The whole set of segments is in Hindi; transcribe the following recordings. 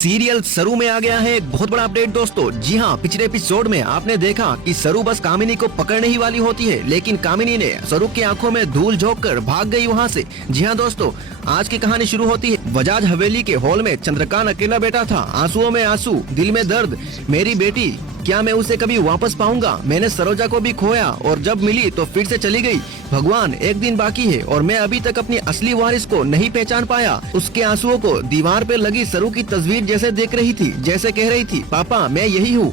सीरियल सरू में आ गया है एक बहुत बड़ा अपडेट दोस्तों। जी हाँ, पिछले एपिसोड में आपने देखा कि सरू बस कामिनी को पकड़ने ही वाली होती है, लेकिन कामिनी ने सरू की आंखों में धूल झोंककर भाग गई वहाँ से। जी हाँ दोस्तों, आज की कहानी शुरू होती है बजाज हवेली के हॉल में। चंद्रकांत अकेला बैठा था, आंसुओं में आंसू, दिल में दर्द। मेरी बेटी, क्या मैं उसे कभी वापस पाऊंगा? मैंने सरोजा को भी खोया और जब मिली तो फिर से चली गई। भगवान, एक दिन बाकी है और मैं अभी तक अपनी असली वारिस को नहीं पहचान पाया। उसके आंसुओं को दीवार पे लगी सरू की तस्वीर जैसे देख रही थी, जैसे कह रही थी, पापा मैं यही हूँ।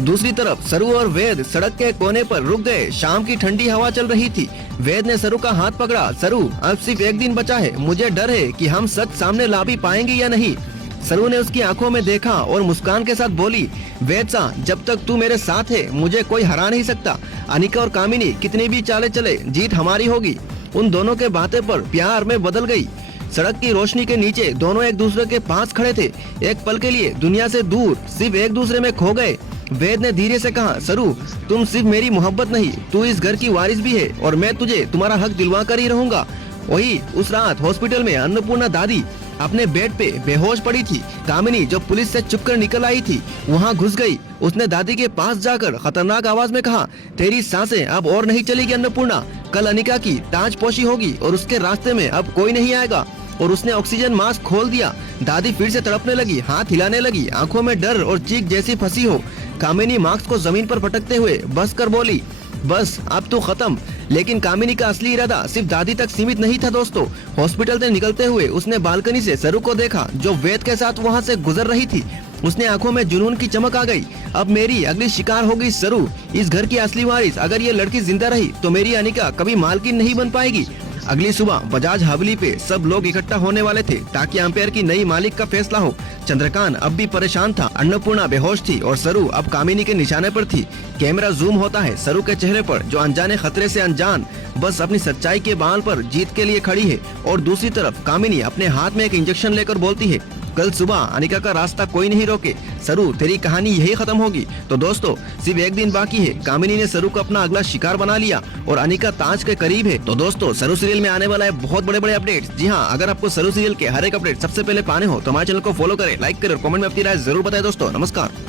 दूसरी तरफ सरू और वेद सड़क के कोने पर रुक गए। शाम की ठंडी हवा चल रही थी। वेद ने सरू का हाथ पकड़ा। सरू, अब सिर्फ एक दिन बचा है, मुझे डर है कि हम सच सामने ला भी पाएंगे या नहीं। सरू ने उसकी आंखों में देखा और मुस्कान के साथ बोली, वेद सा, जब तक तू मेरे साथ है मुझे कोई हरा नहीं सकता। अनिका और कामिनी कितनी भी चाले चले, जीत हमारी होगी। उन दोनों के बातें पर प्यार में बदल गई। सड़क की रोशनी के नीचे दोनों एक दूसरे के पास खड़े थे। एक पल के लिए दुनिया से दूर, सिर्फ एक दूसरे में खो गए। वेद ने धीरे से कहा, सरू, तुम सिर्फ मेरी मोहब्बत नहीं, तू इस घर की वारिस भी है और मैं तुझे तुम्हारा हक दिलवा कर ही रहूंगा। वही उस रात हॉस्पिटल में अन्नपूर्णा दादी अपने बेड पे बेहोश पड़ी थी। कामिनी जो पुलिस से छुपकर निकल आई थी वहाँ घुस गई। उसने दादी के पास जाकर खतरनाक आवाज में कहा, तेरी सांसें अब और नहीं चलेगी अन्नपूर्णा। कल अनिका की ताजपोशी होगी और उसके रास्ते में अब कोई नहीं आएगा। और उसने ऑक्सीजन मास्क खोल दिया। दादी फिर से तड़पने लगी, हाथ हिलाने लगी, आंखों में डर और चीख जैसी फंसी हो। कामिनी मास्क को जमीन पर पटकते हुए बस कर बोली, बस अब तो खत्म। लेकिन कामिनी का असली इरादा सिर्फ दादी तक सीमित नहीं था दोस्तों। हॉस्पिटल से निकलते हुए उसने बालकनी से सरू को देखा जो वेद के साथ वहां से गुजर रही थी। उसने आंखों में जुनून की चमक आ गई। अब मेरी अगली शिकार होगी सरू, इस घर की असली वारिस। अगर ये लड़की जिंदा रही तो मेरी अनिका कभी मालकिन नहीं बन पाएगी। अगली सुबह बजाज हवेली पे सब लोग इकट्ठा होने वाले थे ताकि अंपायर की नई मालिक का फैसला हो। चंद्रकांत अब भी परेशान था। अन्नपूर्णा बेहोश थी और सरू अब कामिनी के निशाने पर थी। कैमरा जूम होता है सरू के चेहरे पर जो अनजाने खतरे से अनजान बस अपनी सच्चाई के बाल पर जीत के लिए खड़ी है। और दूसरी तरफ कामिनी अपने हाथ में एक इंजेक्शन लेकर बोलती है, कल सुबह अनिका का रास्ता कोई नहीं रोके। सरू, तेरी कहानी यही खत्म होगी। तो दोस्तों, सिर्फ एक दिन बाकी है। कामिनी ने सरू को अपना अगला शिकार बना लिया और अनिका ताज के करीब है। तो दोस्तों, सरू सीरियल में आने वाला है बहुत बड़े बड़े अपडेट्स। जी हाँ, अगर आपको सरू सीरियल के हर एक अपडेट सबसे पहले पाने हो तो हमारे चैनल को फॉलो करें, लाइक करें और कमेंट में अपनी राय जरूर बताएं दोस्तों। नमस्कार।